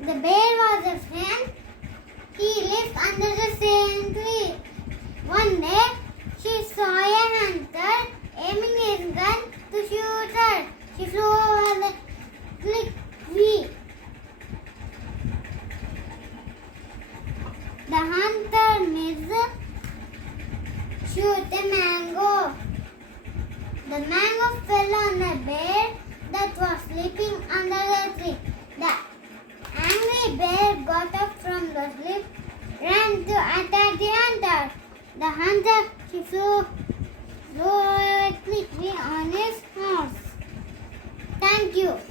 The bear was a friend. He lived under the same tree. One day, she saw a hunter aiming his gun to shoot her. She flew over the tree. The hunter missed. Shoot a mango. The mango fell on the bear that was sleeping under the tree. The angry bear got up from the sleep, ran to attack the hunter. The hunter flew quickly on his horse. Thank you.